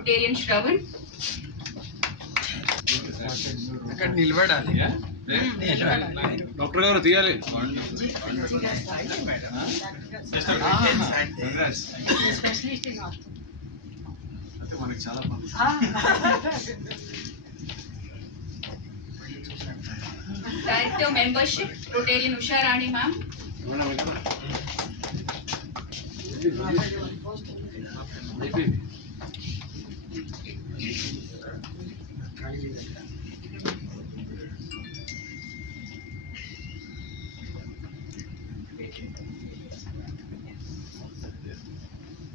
Rotarian Shravan. అక్కడ నిలబడాలి doctor గారు తీయాలి. అంటే మనకి చాలా పనులు. Director Membership Rotarian Usha Rani ma'am.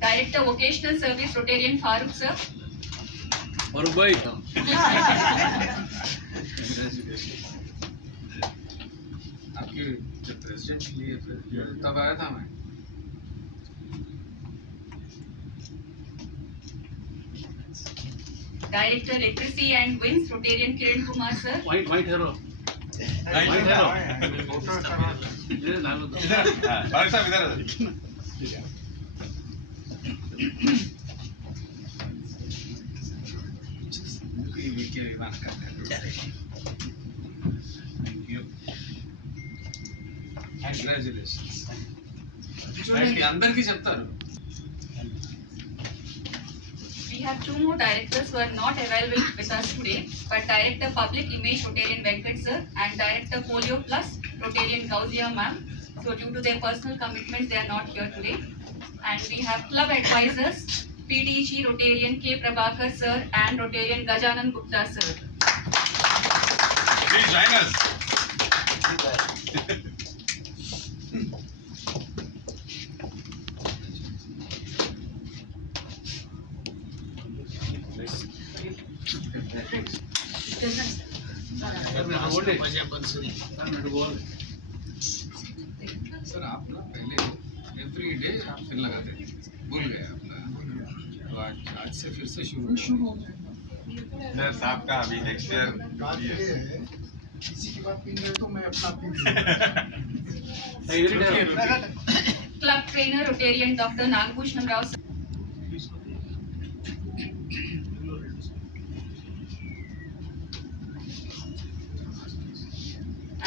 Director Vocational Service Rotarian Farooq sir. Farooq భాయ్ आपकी जब प्रेसिडेंट लिए तब आया था मैं Director Electricity and Winds Rotarian Kiran Kumar sir. White hero ఇదే నాలుగు కంగ్రాచులేషన్స్ చూడండి అందరికీ చెప్తారు. We have two more directors who are not available with us today, but Director Public Image Rotarian Venkat sir and Director Polio Plus Rotarian Gauzia ma'am. So due to their personal commitments, they are not here today. And we have club advisors Ptch Rotarian K Prabhakar sir and Rotarian Gajanan Gupta sir. Please join us. Sir आप ना पहले every day आप फिर लगाते थे, भूल गए अपना, तो आज से फिर से शुरू सर साहब का अभी नेक्स्ट ईयर किसी की बात पीन रहे तो मैं अपना पीन Club trainer Rotarian Dr. Nagbhushan Rao sir.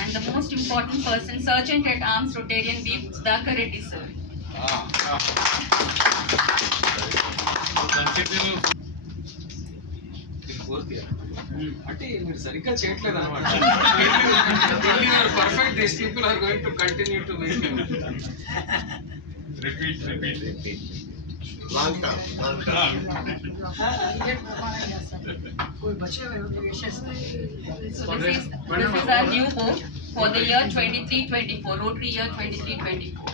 And the most important person, Sergeant at Arms Rotarian V. Sudhakar Reddy sir. అంటే మీరు సరిగ్గా చేయట్లేదు అనమాట. Perfect this people are going to continue to make repeat. कोई बचे हुए विशेष So this is our new board for the year 23-24, Rotary year 23-24.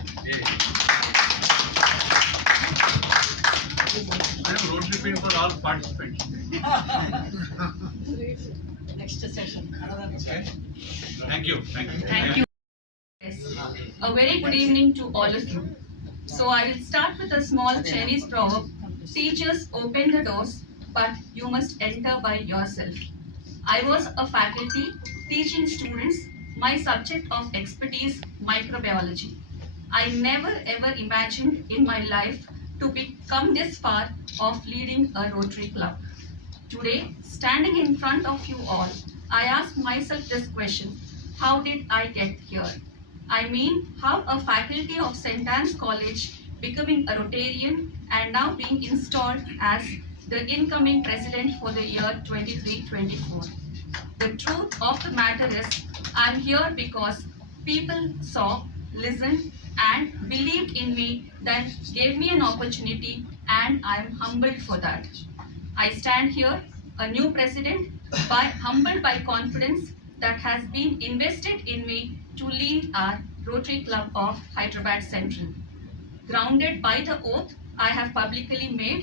Road repeat for all participants. Next session thank you. Thank you. Yes. A very good evening to all of you. So I will start with a small Chinese proverb. Teachers open the doors, but you must enter by yourself. I was a faculty teaching students my subject of expertise, microbiology. I never ever imagined in my life to become this far of leading a Rotary Club. Today, standing in front of you all, I ask myself this question: how did I get here? I mean, how a faculty of St. Anne's College becoming a Rotarian and now being installed as the incoming president for the year 23-24. The truth of the matter is, I'm here because people saw, listened, and believed in me, then gave me an opportunity, and I'm humbled for that. I stand here, a new president, humbled by confidence that has been invested in me to lead our Rotary Club of Hyderabad Central. Grounded by the oath I have publicly made,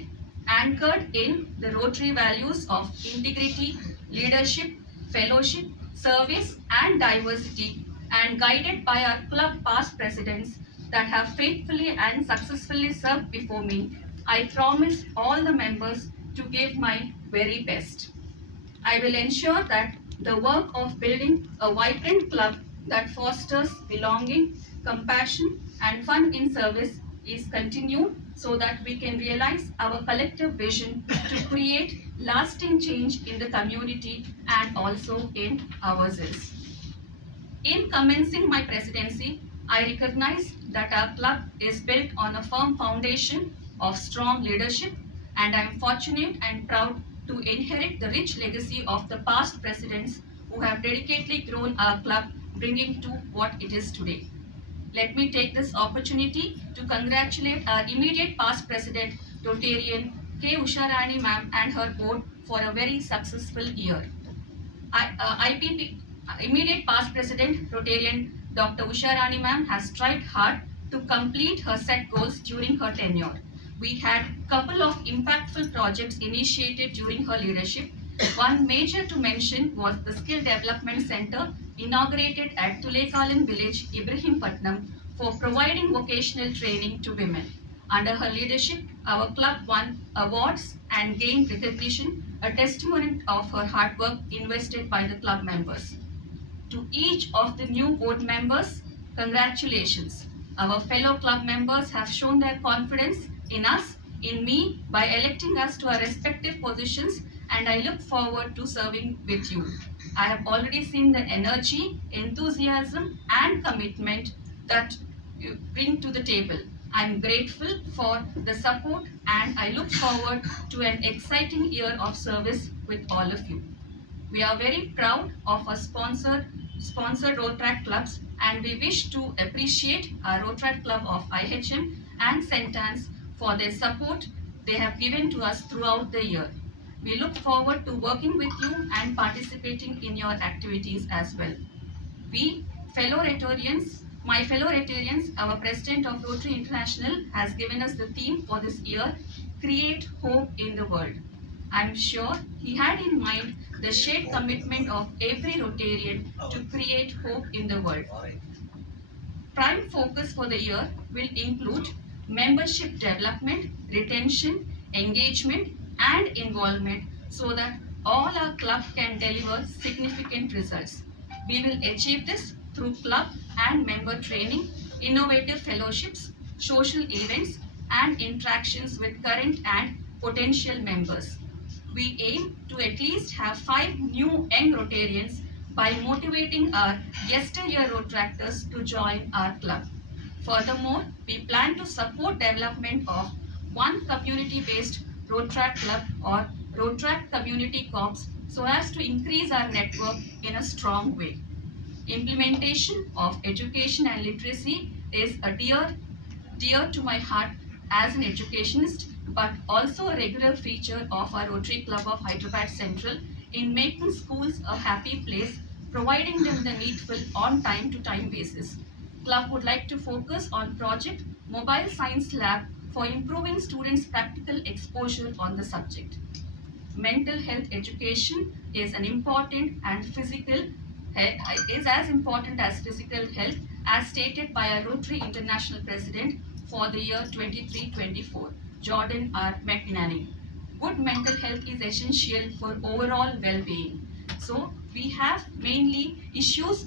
anchored in the Rotary values of integrity, leadership, fellowship, service, and diversity, and guided by our club past presidents that have faithfully and successfully served before me, I promise all the members to give my very best. I will ensure that the work of building a vibrant club that fosters belonging, compassion, and fun in service is continued so that we can realize our collective vision to create lasting change in the community and also in ourselves. In commencing my presidency, I recognize that our club is built on a firm foundation of strong leadership, and I am fortunate and proud to inherit the rich legacy of the past presidents who have dedicatedly grown our club, bringing to what it is today. Let me take this opportunity to congratulate our immediate past president, Rotarian K. Usharani ma'am and her board for a very successful year. IPP, immediate past president, Rotarian Dr. Usha Rani ma'am has strived hard to complete her set goals during her tenure. We had couple of impactful projects initiated during her leadership. One major to mention was the Skill Development Center inaugurated at Tulekalam village, Ibrahimpatnam, for providing vocational training to women. Under her leadership, our club won awards and gained recognition, a testimony of her hard work invested by the club members. To each of the new board members, congratulations. Our fellow club members have shown their confidence in us, in me, by electing us to our respective positions, and I look forward to serving with you. I have already seen the energy, enthusiasm, and commitment that you bring to the table. I am grateful for the support, and I look forward to an exciting year of service with all of you. We are very proud of our sponsored Rotaract clubs, and we wish to appreciate our Rotaract Club of IHM and Sentans for their support they have given to us throughout the year. We look forward to working with you and participating in your activities as well. We, fellow Rotarians, my fellow Rotarians, our President of Rotary International has given us the theme for this year, Create Hope in the World. I am sure he had in mind the shared commitment of every Rotarian to create hope in the world. Prime focus for the year will include membership development, retention, engagement, and involvement so that all our club can deliver significant results. We will achieve this through club and member training, innovative fellowships, social events, and interactions with current and potential members. We aim to at least have 5 new young Rotarians by motivating our yesteryear Rotaractors to join our club. Furthermore, we plan to support development of one community-based Rotaract club or Rotaract community corps so as to increase our network in a strong way. Implementation of education and literacy is a dear to my heart as an educationist, but also a regular feature of our Rotary Club of Hyderabad Central in making schools a happy place, providing them the needful on time-to-time basis. Club would like to focus on project Mobile Science Lab for improving students' practical exposure on the subject. Mental health education is an important and is as important as physical health as stated by our Rotary International President for the year 23-24, Jordan R. McInerney. Good mental health is essential for overall well-being. So we have mainly issues,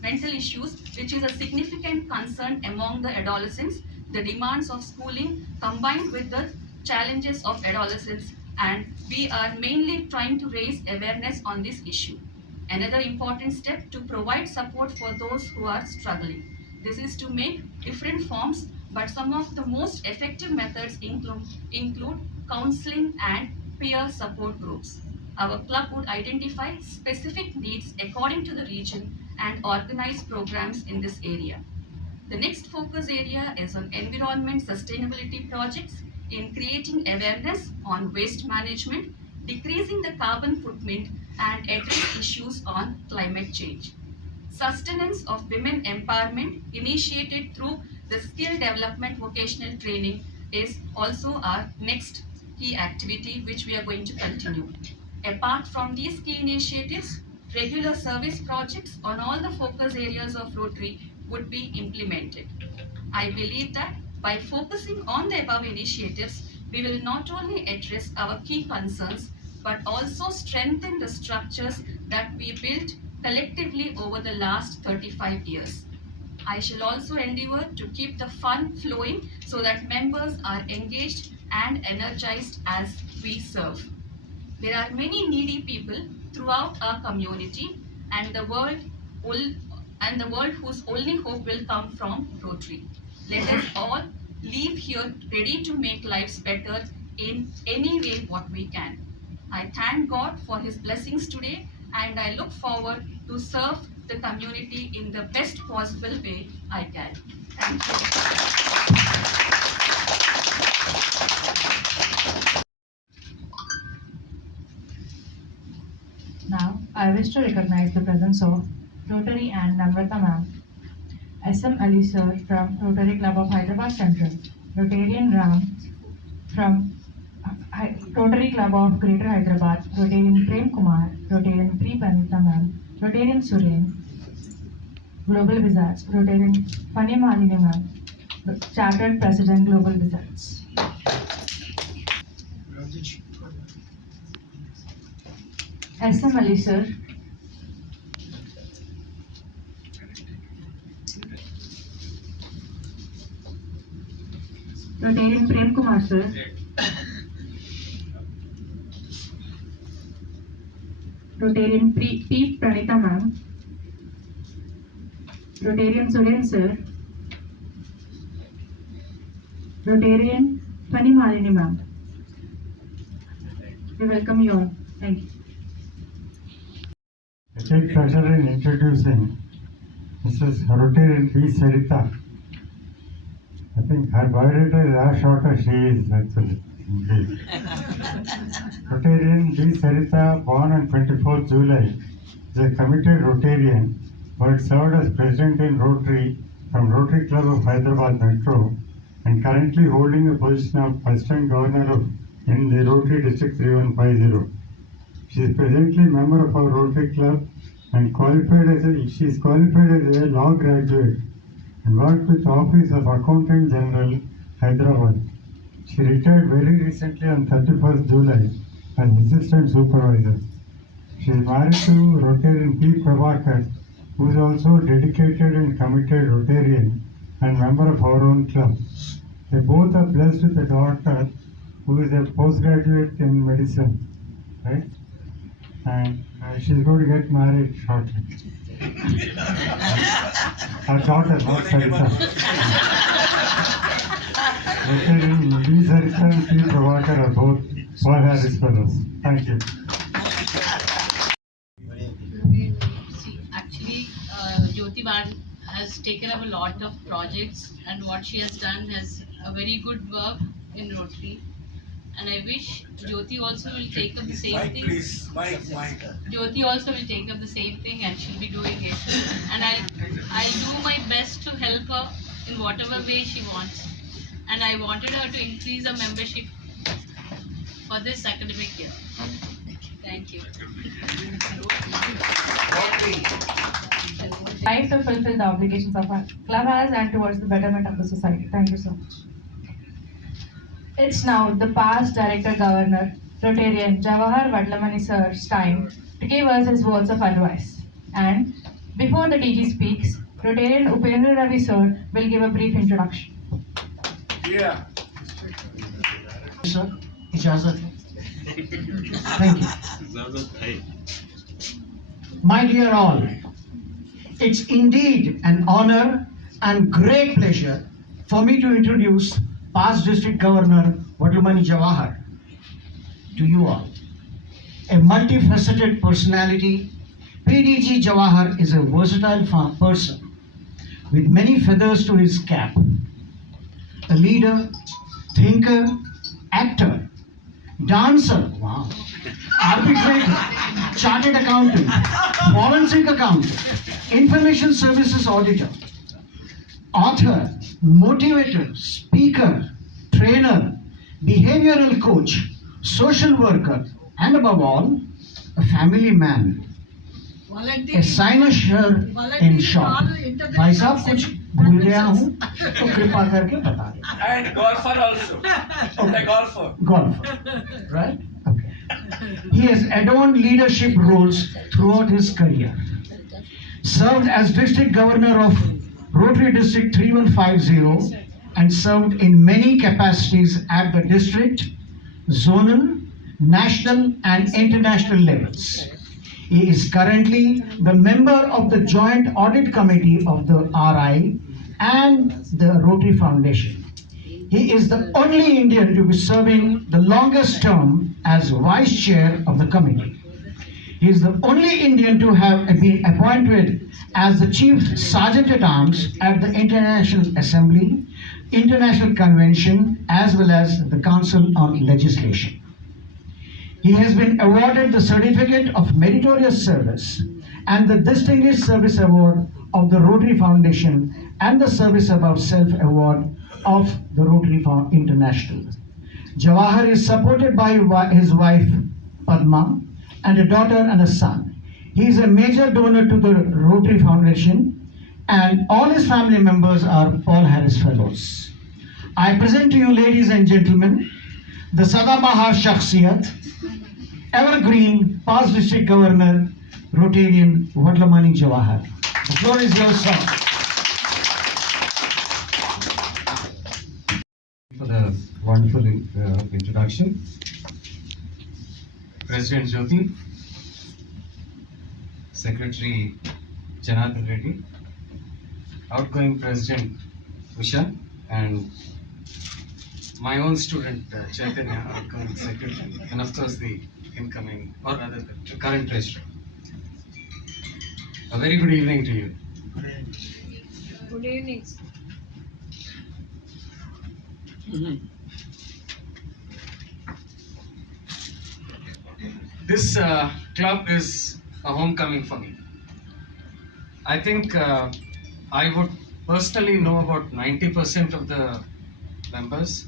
mental issues, which is a significant concern among the adolescents, the demands of schooling combined with the challenges of adolescence, and we are mainly trying to raise awareness on this issue. Another important step to provide support for those who are struggling. This is to make different forms, but some of the most effective methods include counseling and peer support groups. Our club would identify specific needs according to the region and organize programs in this area. The next focus area is on environment sustainability projects in creating awareness on waste management, decreasing the carbon footprint, and address issues on climate change. Sustenance of women empowerment initiated through the skill development vocational training is also our next key activity which we are going to continue. Apart from these key initiatives, regular service projects on all the focus areas of Rotary would be implemented. I believe that by focusing on the above initiatives, we will not only address our key concerns but also strengthen the structures that we built collectively over the last 35 years. I shall also endeavor to keep the fun flowing so that members are engaged and energized as we serve. There are many needy people throughout our community and the world whose only hope will come from Rotary. Let us all leave here ready to make lives better in any way what we can. I thank God for His blessings today and I look forward to serve the community in the best possible way I can. Thank you. Now, I wish to recognize the presence of Rotary and Namrata Ma'am, SM Ali Sir from Rotary Club of Hyderabad Central, Rotarian Ram from Rotary Club of Greater Hyderabad, Rotarian Prem Kumar, Rotarian Pri Panita Ma'am, Rotarian Suren, Global Wizards, Rotarian Pani Malini Ma'am, Chartered President Global Wizards. SM Ali Sir, Rotarian Prem Kumar Sir, Rotarian P. Pranita Ma'am, Rotarian Suren Sir, Rotarian Pani Malini Ma'am. We welcome you all. Thank you. I take pleasure in introducing Mrs. Rotarian P. Sarita. I think her biodata is as short as she is actually. Indeed. Rotarian P. Sarita, born on 24th July, is a committed Rotarian who had served as president in Rotary from Rotary Club of Hyderabad Metro and currently holding the position of Assistant Governor in the Rotary District 3150. She is presently member of our Rotary Club and she is qualified as a law graduate and worked with the Office of Accountant General, Hyderabad. She retired very recently on 31st July as Assistant Supervisor. She is married to Rotarian P. Prabhakar, who is also dedicated and committed Rotarian and member of our own club. They both are blessed with a daughter who is a postgraduate in medicine, right? And she's going to get married shortly. Her daughter, not Sarita. Rotarian B. Sarita and P. Prabhakar are both Paul Harris fellows. Thank you. See, actually, Jyothi ma'am has taken up a lot of projects, and what she has done has a very good work in Rotary. And I wish Jyothi also will take up the same thing. Jyothi also will take up the same thing, and she'll be doing it. And I'll do my best to help her in whatever way she wants. And I wanted her to increase her membership for this academic year. Thank you. Strive to fulfill the obligations of our club has and towards the betterment of the society. Thank you so much. It's now the past Director Governor, Rotarian Jawahar Vadlamani Sir's time to give us his words of advice. And before the DG speaks, Rotarian Upendra Ravi Sir will give a brief introduction. Yeah. Sir, ijazat hai. Thank you. My dear all, it's indeed an honor and great pleasure for me to introduce past District Governor Vadlamani Jawahar to you all. A multifaceted personality, PDG Jawahar is a versatile person with many feathers to his cap. A leader, thinker, actor, dancer, wow, arbitrator, chartered accountant, forensic accountant, information services auditor, author, motivator, speaker, trainer, behavioral coach, social worker, and above all, a family man. A cynosure in short. भाई साहब कुछ भूल गया हूँ तो कृपा करके बता दें. And golfer also. The golfer. Golfer, right? Okay. He has adorned leadership roles throughout his career. Served as District Governor of Rotary District 3150, and served in many capacities at the district, zonal, national and international levels. He is currently the member of the Joint Audit Committee of the RI and the Rotary Foundation. He is the only Indian to be serving the longest term as Vice Chair of the committee. He is the only Indian to have been appointed as the Chief Sergeant at Arms at the International Assembly, International Convention, as well as the Council on Legislation. He has been awarded the Certificate of Meritorious Service and the Distinguished Service Award of the Rotary Foundation and the Service Above Self Award of the Rotary International. Jawahar is supported by his wife Padma and a daughter and a son. He is a major donor to the Rotary Foundation, and all his family members are Paul Harris Fellows. I present to you, ladies and gentlemen, the Sadabahar Shakhsiyat, Evergreen Past District Governor, Rotarian Vadlamani Jawahar. The floor is yours, sir. For the wonderful introduction. President Jyothi, Secretary Janardhan Reddy, outgoing President Usha, and my own student Chaitanya, outgoing Secretary, and of course the incoming, or rather the current Treasurer. A very good evening to you. Good evening. This club is a homecoming for me. I think I would personally know about 90% of the members,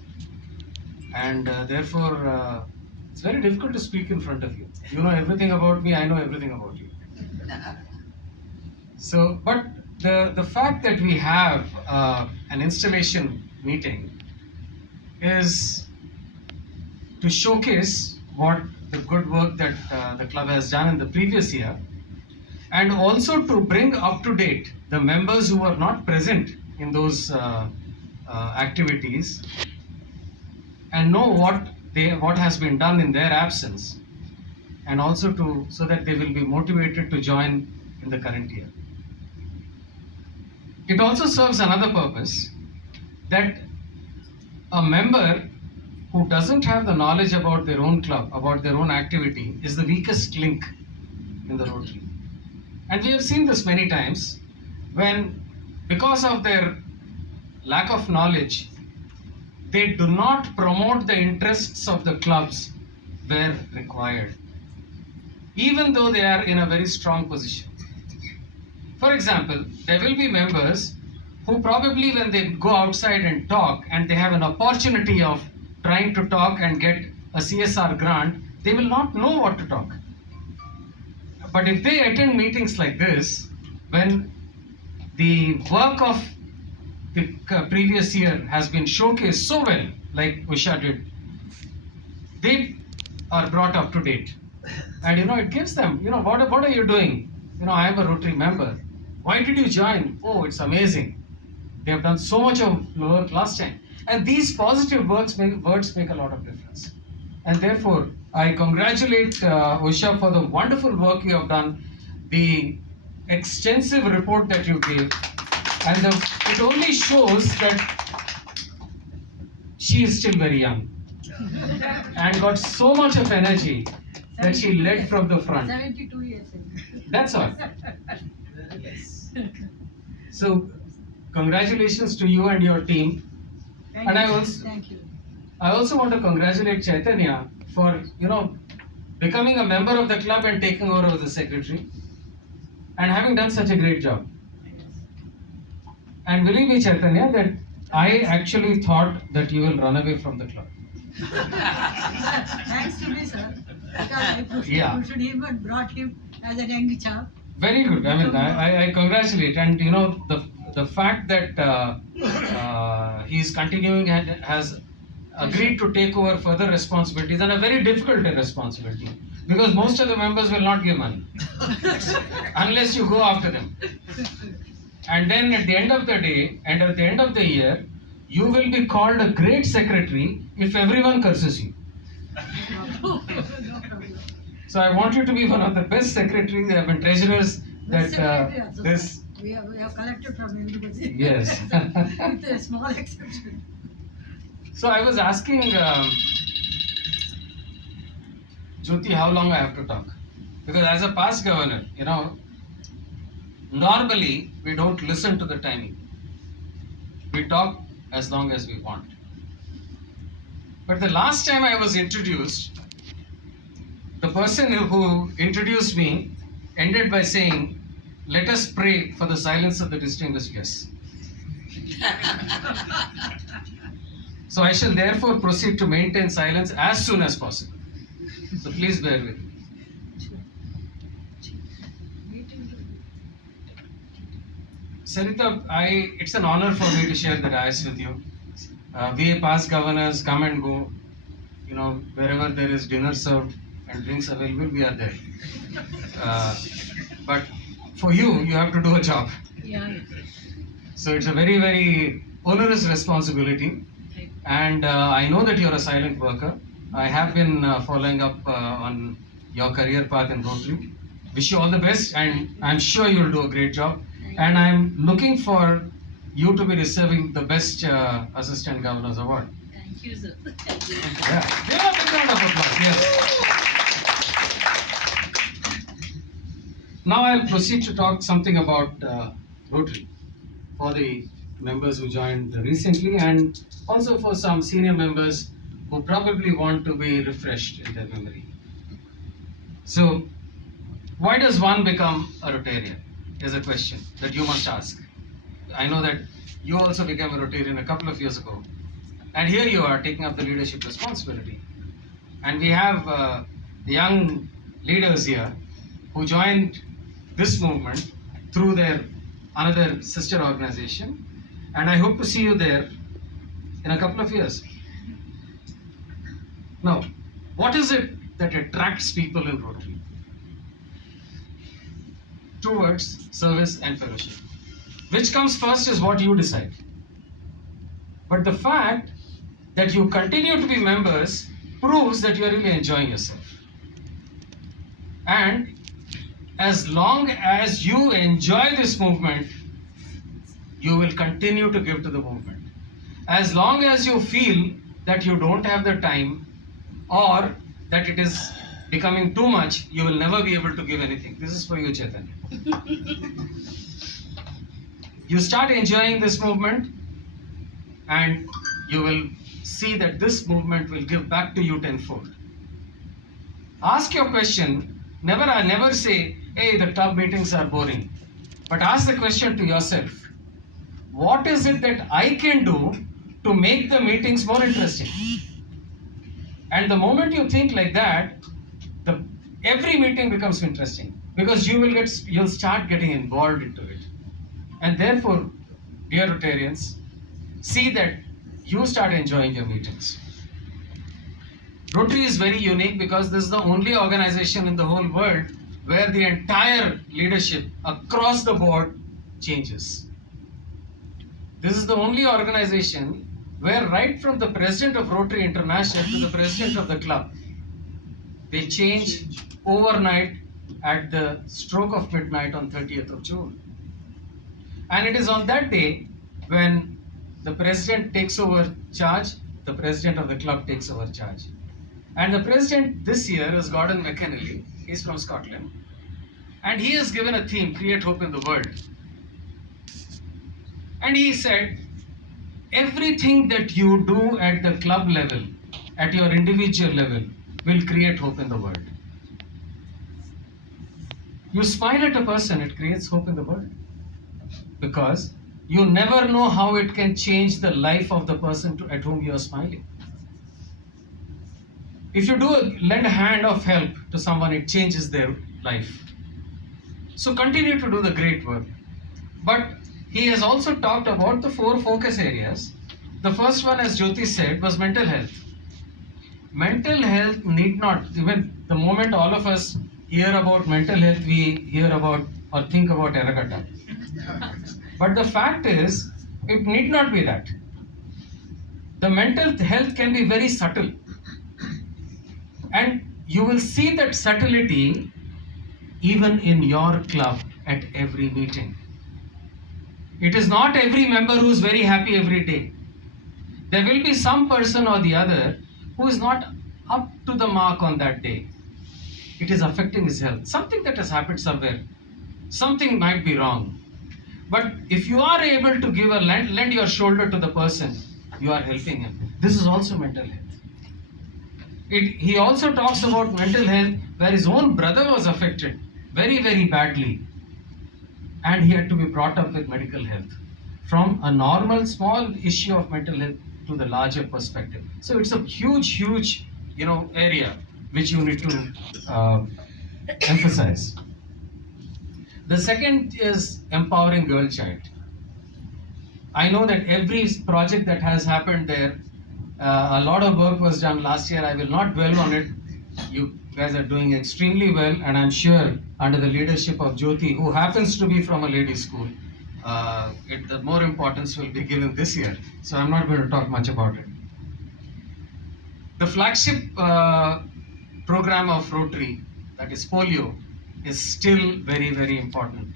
and therefore it's very difficult to speak in front of you. You know everything about me, I know everything about you. So, but the fact that we have an installation meeting is to showcase what the good work that the club has done in the previous year, and also to bring up to date the members who were not present in those activities and know what has been done in their absence, and also so that they will be motivated to join in the current year. It also serves another purpose, that a member who doesn't have the knowledge about their own club, about their own activity, is the weakest link in the Rotary. And we have seen this many times when, because of their lack of knowledge, they do not promote the interests of the clubs where required, even though they are in a very strong position. For example, there will be members who probably, when they go outside and talk and they have an opportunity of trying to talk and get a CSR grant, they will not know what to talk. But if they attend meetings like this, when the work of the previous year has been showcased so well, like Usha did, they are brought up to date. And it gives them, what are you doing? I am a Rotary member. Why did you join? Oh, it's amazing. They have done so much of work last time. And these positive words make a lot of difference. And therefore, I congratulate Usha for the wonderful work you have done, the extensive report that you gave, and it only shows that she is still very young and got so much of energy that she led from the front. 72 years. That's all. So, congratulations to you and your team. And I also want to congratulate Chaitanya for becoming a member of the club and taking over as the secretary, and having done such a great job. And believe me, Chaitanya, that I actually thought that you will run away from the club. Thanks to me, sir. Because Yeah. I should even brought him as a young child. Very good. I mean, I congratulate, and the fact that he is continuing and has agreed to take over further responsibilities, and a very difficult responsibility, because most of the members will not give money unless you go after them. And then at the end of the day and at the end of the year, you will be called a great secretary if everyone curses you. No problem. So I want you to be one of the best secretaries, treasurers that Secretary also, this. sir. We have collected from everybody. Yes. With a small exception. So I was asking Jyothi how long I have to talk. Because as a past governor, normally we don't listen to the timing. We talk as long as we want. But the last time I was introduced, the person who introduced me ended by saying, "Let us pray for the silence of the distinguished guests." So I shall therefore proceed to maintain silence as soon as possible. So please bear with me. Sarita, it's an honor for me to share the dais with you. We past governors come and go. Wherever there is dinner served and drinks available, we are there. But for you have to do a job. Yeah. So it's a very, very onerous responsibility. And I know that you're a silent worker. I have been following up on your career path in Rotary. Wish you all the best, and I'm sure you'll do a great job. And I'm looking for you to be receiving the best Assistant Governor's Award. Thank you, sir. Thank you. Yeah, give a big round of applause. Yes. Now I'll proceed to talk something about Rotary for the members who joined recently, and also for some senior members who probably want to be refreshed in their memory. So, why does one become a Rotarian? Is a question that you must ask. I know that you also became a Rotarian a couple of years ago, and here you are taking up the leadership responsibility. And we have young leaders here who joined this movement through their another sister organization, and I hope to see you there in a couple of years. Now, what is it that attracts people in Rotary? Two words: service and fellowship. Which comes first is what you decide. But the fact that you continue to be members proves that you are really enjoying yourself. And as long as you enjoy this movement, you will continue to give to the movement. As long as you feel that you don't have the time or that it is becoming too much, you will never be able to give anything. This is for you, Chaitanya. You start enjoying this movement and you will see that this movement will give back to you tenfold. Ask your question. I never say, hey, the club meetings are boring. But ask the question to yourself. What is it that I can do to make the meetings more interesting? And the moment you think like that, every meeting becomes interesting, because you'll start getting involved into it. And therefore, dear Rotarians, see that you start enjoying your meetings. Rotary is very unique because this is the only organization in the whole world where the entire leadership across the board changes. This is the only organization where right from the president of Rotary International to the president of the club, they change overnight at the stroke of midnight on 30th of June. And it is on that day when the president takes over charge, the president of the club takes over charge. And the president this year is Gordon McKennelly. He's from Scotland. And he has given a theme, Create Hope in the World. And he said, everything that you do at the club level, at your individual level, will create hope in the world. You smile at a person, it creates hope in the world. Because you never know how it can change the life of the person at whom you are smiling. If you lend a hand of help to someone, it changes their life. So continue to do the great work. But he has also talked about the 4 focus areas. The first one, as Jyothi said, was mental health. Mental health need not, even the moment all of us hear about mental health, we hear about or think about Eragatta. But the fact is, it need not be that. The mental health can be very subtle. And you will see that subtlety even in your club at every meeting. It is not every member who is very happy every day. There will be some person or the other who is not up to the mark on that day. It is affecting his health. Something that has happened somewhere. Something might be wrong. But if you are able to give a lend your shoulder to the person, you are helping him. This is also mental health. He also talks about mental health where his own brother was affected very, very badly. And he had to be brought up with medical health. From a normal small issue of mental health to the larger perspective. So it's a huge, huge, area which you need to emphasize. The second is empowering girl child. I know that every project that has happened there, a lot of work was done last year. I will not dwell on it. You guys are doing extremely well, and I'm sure under the leadership of Jyothi, who happens to be from a ladies' school, the more importance will be given this year. So I'm not going to talk much about it. The flagship program of Rotary, that is polio, is still very, very important.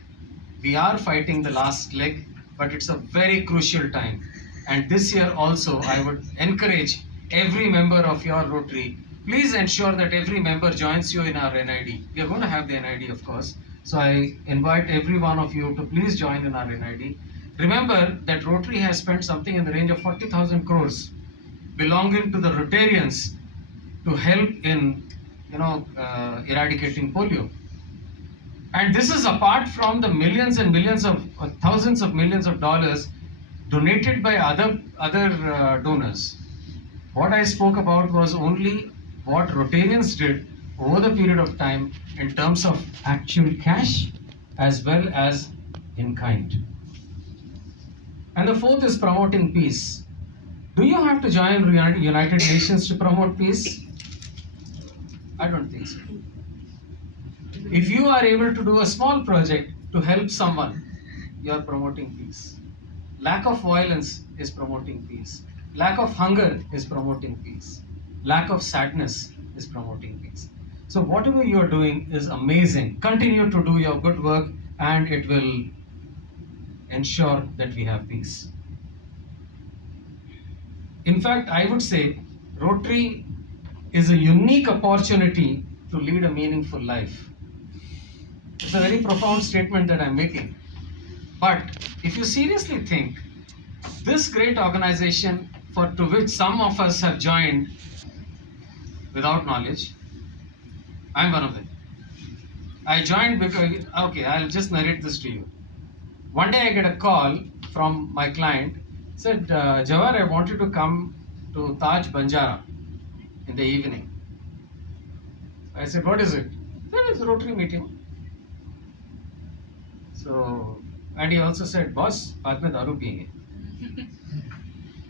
We are fighting the last leg, but it's a very crucial time. And this year also, I would encourage every member of your Rotary, please ensure that every member joins you in our NID. We are going to have the NID, of course. So I invite every one of you to please join in our NID. Remember that Rotary has spent something in the range of 40,000 crores belonging to the Rotarians to help in, eradicating polio. And this is apart from the millions and millions of, thousands of millions of dollars donated by other donors. What I spoke about was only what Rotarians did over the period of time in terms of actual cash as well as in kind. And the fourth is promoting peace. Do you have to join United Nations to promote peace? I don't think so. If you are able to do a small project to help someone, you are promoting peace. Lack of violence is promoting peace. Lack of hunger is promoting peace. Lack of sadness is promoting peace. So whatever you are doing is amazing. Continue to do your good work and it will ensure that we have peace. In fact, I would say Rotary is a unique opportunity to lead a meaningful life. It's a very profound statement that I'm making. But if you seriously think, this great organization to which some of us have joined without knowledge, I'm one of them. I joined because, okay, I'll just narrate this to you. One day I get a call from my client, said, Jawar, I want you to come to Taj Banjara in the evening. I said, what is it? He said, it's a Rotary meeting. So, and he also said, boss, baad mein daru piyenge.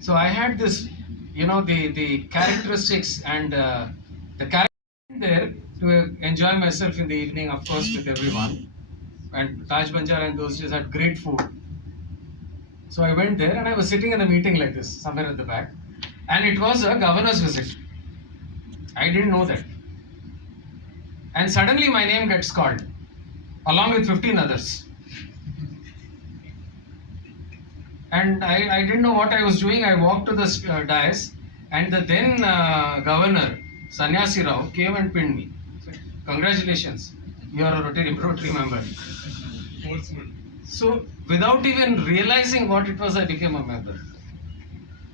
So I had this, the characteristics and the character there to enjoy myself in the evening, of course, with everyone. And Taj Banjara in those days had great food. So I went there and I was sitting in a meeting like this, somewhere at the back. And it was a governor's visit. I didn't know that. And suddenly my name gets called, along with 15 others. And I didn't know what I was doing. I walked to the dais, and the then governor, Sannyasi Rao, came and pinned me. Said, congratulations, you are a Rotary member. So without even realizing what it was, I became a member.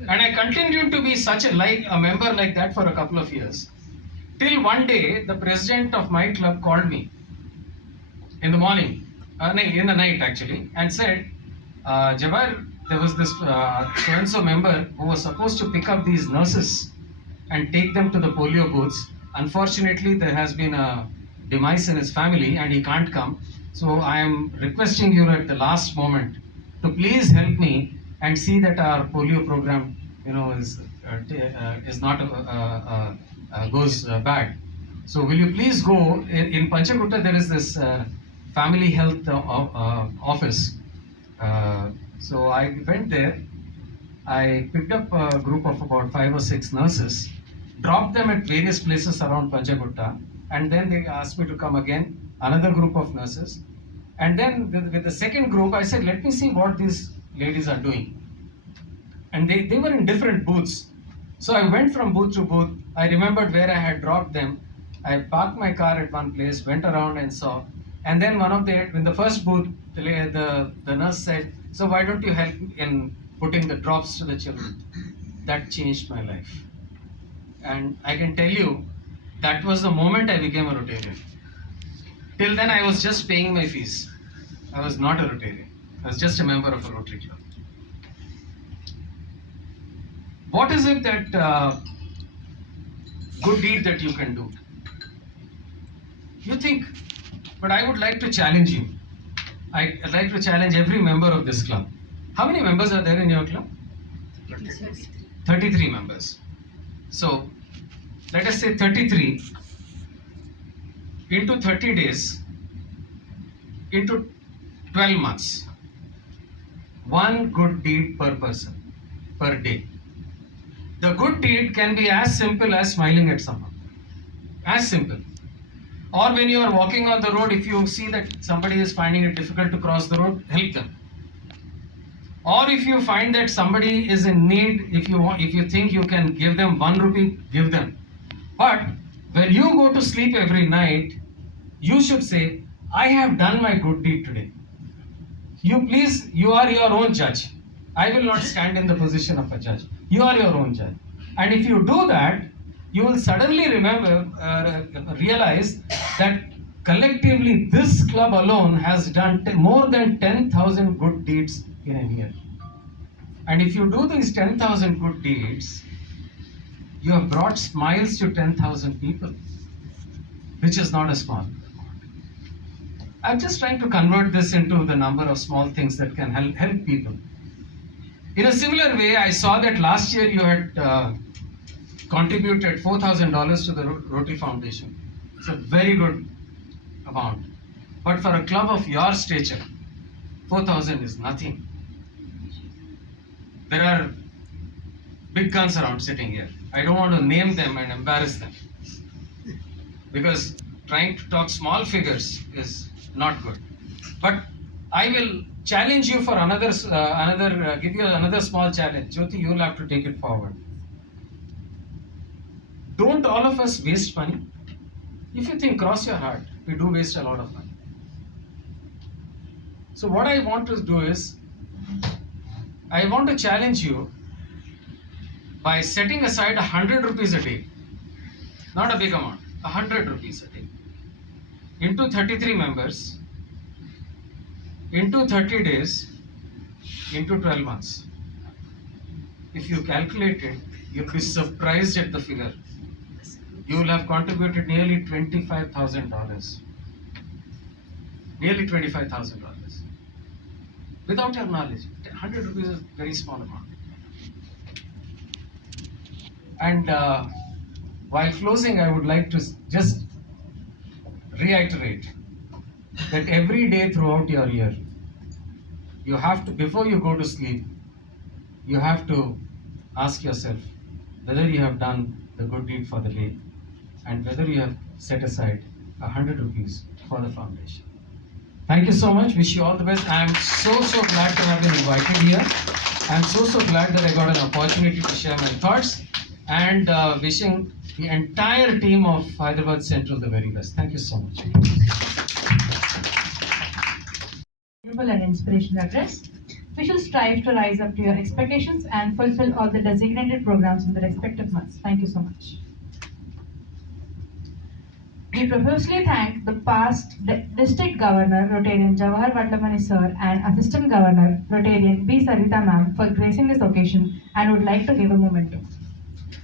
And I continued to be a member like that for a couple of years. Till one day, the president of my club called me in the morning, in the night actually, and said, Jawar, there was this so-and-so member who was supposed to pick up these nurses and take them to the polio booths. Unfortunately, there has been a demise in his family and he can't come. So I am requesting you at the last moment to please help me and see that our polio program, is not goes bad. So will you please go in Panchakutta? There is this family health office. So I went there. I picked up a group of about 5 or 6 nurses, dropped them at various places around Panjagutta, and then they asked me to come again, another group of nurses. And then with the second group, I said, let me see what these ladies are doing. And they were in different booths. So I went from booth to booth. I remembered where I had dropped them. I parked my car at one place, went around and saw. And then in the first booth, the nurse said, so why don't you help in putting the drops to the children? That changed my life. And I can tell you, that was the moment I became a Rotarian. Till then, I was just paying my fees. I was not a Rotarian. I was just a member of a Rotary Club. What is it that good deed that you can do? You think, but I would like to challenge you. I'd like to challenge every member of this club. How many members are there in your club? 33 members. So, let us say 33 into 30 days into 12 months. One good deed per person, per day. The good deed can be as simple as smiling at someone. As simple. Or when you are walking on the road, if you see that somebody is finding it difficult to cross the road, help them. Or if you find that somebody is in need, if you think you can give them 1 rupee, give them. But when you go to sleep every night, you should say, I have done my good deed today. You are your own judge. I will not stand in the position of a judge. You are your own judge. And if you do that, you will suddenly realize that collectively this club alone has done more than 10,000 good deeds in a year. And if you do these 10,000 good deeds, you have brought smiles to 10,000 people, which is not a small amount. I'm just trying to convert this into the number of small things that can help people. In a similar way, I saw that last year you had contributed $4,000 to the Rotary Foundation. It's a very good amount. But for a club of your stature, 4,000 is nothing. There are big guns around sitting here. I don't want to name them and embarrass them. Because trying to talk small figures is not good. But I will challenge you for give you another small challenge. Jyothi, you will have to take it forward. Don't all of us waste money? If you think, cross your heart, we do waste a lot of money. So what I want to do is, I want to challenge you by setting aside 100 rupees a day. Not a big amount, 100 rupees a day. Into 33 members, into 30 days, into 12 months. If you calculate it, you'll be surprised at the figure. You will have contributed nearly $25,000. Nearly $25,000. Without your knowledge. 100 rupees is a very small amount. And while closing, I would like to just reiterate that every day throughout your year, you have to, before you go to sleep, you have to ask yourself whether you have done the good deed for the day and whether you have set aside 100 rupees for the foundation. Thank you so much. Wish you all the best. I am so glad to have been invited here. I am so glad that I got an opportunity to share my thoughts, and wishing the entire team of Hyderabad Central the very best. Thank you so much. Beautiful and inspirational address. We shall strive to rise up to your expectations and fulfill all the designated programs in the respective months. Thank you so much. We profusely thank the past District Governor, Rotarian Jawahar Vatlamani Sir, and Assistant Governor, Rotarian B. Sarita Ma'am, for gracing this occasion and would like to give a memento.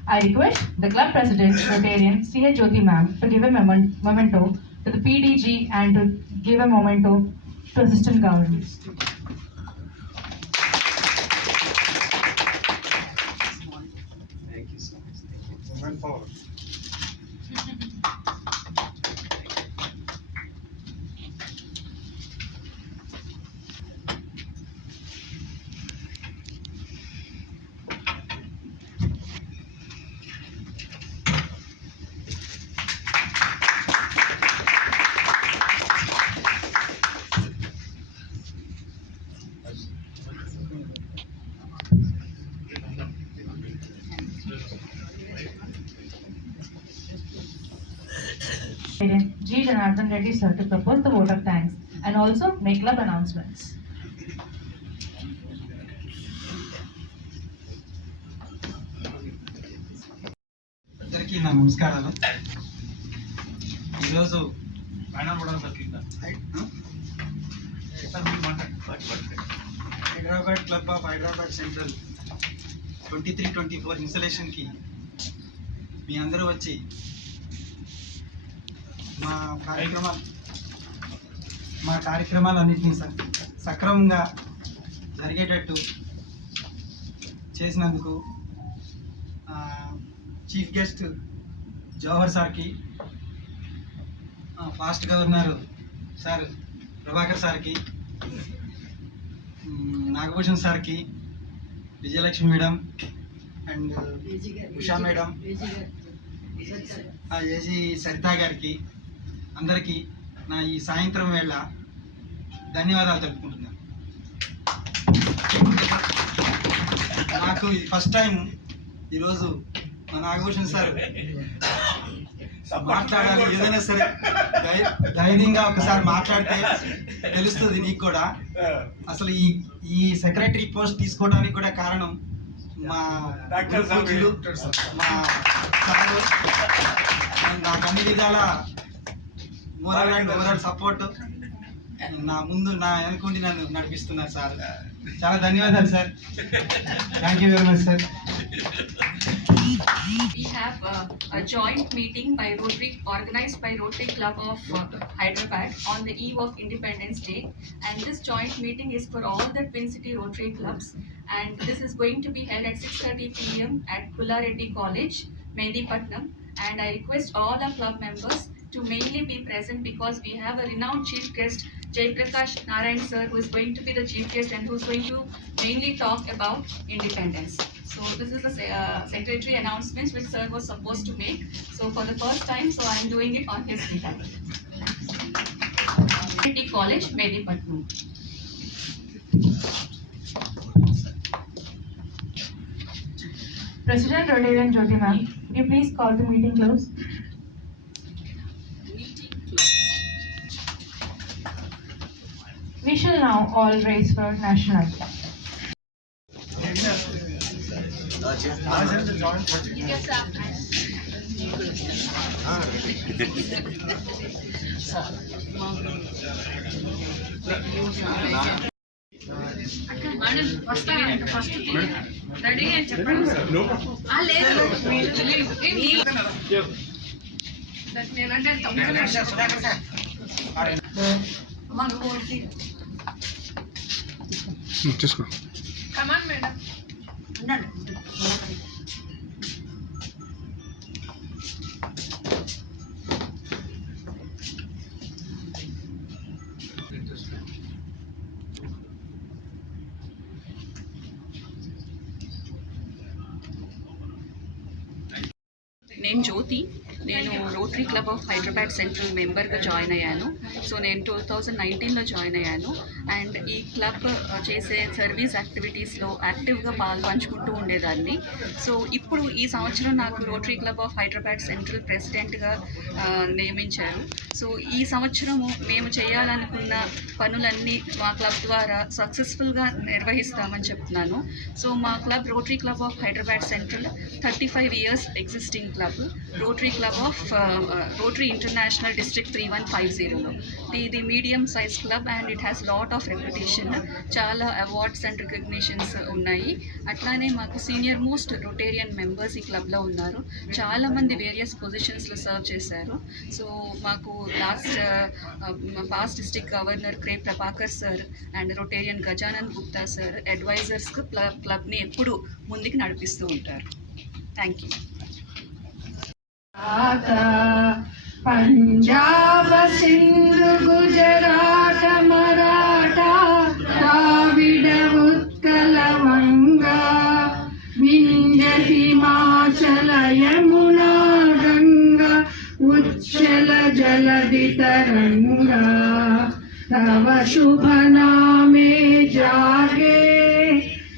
I request the Club President, Rotarian C. Jyothi Ma'am, to give a memento to the PDG and to give a memento to Assistant Governor. Thank you so much. Movement forward. Janardhan Reddy sir to propose the vote of thanks and also make club announcements. అందరికీ నా నమస్కారాలు. ఈరోజు Hyderabad club of Hyderabad central 23-24 ఇన్స్టలేషన్కి మీ అందరూ వచ్చి మా కార్యక్రమాలన్నింటినీ సక్రమంగా జరిగేటట్టు చేసినందుకు chief guest Jawahar సార్కి, ఫాస్ట్ గవర్నర్ సార్ ప్రభాకర్ సార్కి, నాగభూషణ్ సార్కి, Vijayalakshmi madam and Usha madam, AG Saritha గారికి అందరికీ నా ఈ సాయంత్రం వేళ ధన్యవాదాలు తెలుపుకుంటున్నాను. నాకు ఇది ఫస్ట్ టైం ఈరోజు మా నాగభూషణ్ సార్ మాట్లాడాలి, ఏదైనా సరే ధైర్యంగా ఒకసారి మాట్లాడితే తెలుస్తుంది నీకు కూడా. అసలు ఈ సెక్రటరీ పోస్ట్ తీసుకోవడానికి కూడా కారణం మా పూజలు, మా సారు నాకు అన్ని విధాల మోరల్ సపోర్ట్, నా వెనుకుండి నన్ను నడిపిస్తున్నారు సార్. చాలా ధన్యవాదాలు sir. Thank you very much sir. We have a joint meeting by Rotary, organized by Rotary Club of Hyderabad on the eve of Independence Day, and this joint meeting is for all the Twin City Rotary clubs, and this is going to be held at 6:30 p.m. at Pullareddy College, Medipatnam, and I request all our club members to mainly be present because we have a renowned chief guest, Jaiprakash Narayan sir, who is going to be the chief guest and who is going to mainly talk about independence. So this is the secretary announcements which sir was supposed to make. So for the first time, so I am doing it on his behalf. City College, Medipatnam. President Rtn. Jyothi ma'am, will you please call the meeting close? We shall now all raise for national anthem. Madam వస్తారంట first ready అని చెప్పండి. లేదు నేనంటే తీసుకో. Come on madam. Name Jyothi. నేను rotary club of Hyderabad central మెంబర్గా join అయ్యాను. So నేను 2019లో జాయిన్ అయ్యాను అండ్ ఈ క్లబ్ చేసే సర్వీస్ యాక్టివిటీస్లో యాక్టివ్గా పంచుకుంటూ ఉండేదాన్ని. సో ఇప్పుడు ఈ సంవత్సరం నాకు rotary club of Hyderabad central ప్రెసిడెంట్గా నియమించారు. సో ఈ సంవత్సరము మేము చేయాలనుకున్న పనులన్నీ మా క్లబ్ ద్వారా సక్సెస్ఫుల్గా నిర్వహిస్తామని చెప్తున్నాను. సో మా club rotary club of Hyderabad central 35 years existing club, rotary club of Rotary International District 3150లో. ఇది medium size club and it has lot of reputation. చాలా అవార్డ్స్ అండ్ రికగ్నిషన్స్ ఉన్నాయి. అట్లానే మాకు సీనియర్ మోస్ట్ రొటేరియన్ మెంబర్స్ ఈ క్లబ్లో ఉన్నారు. చాలామంది వేరియస్ పొజిషన్స్లో సర్వ్ చేశారు. సో మాకు past district governor Prabhakar sir and Rotarian Gajanand Gupta sir advisors క్లబ్ని ఎప్పుడు ముందుకు నడిపిస్తూ ఉంటారు. Thank you. पंजाब सिंध गुजरात मराठा द्राविड उत्कल वंगा विंध्य हिमाचल यमुना गंगा उच्चल जलधि तरंगा तव शुभ नामे जागे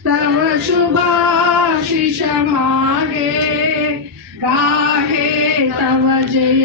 तव शुभाशिष मागे गाहे तव जय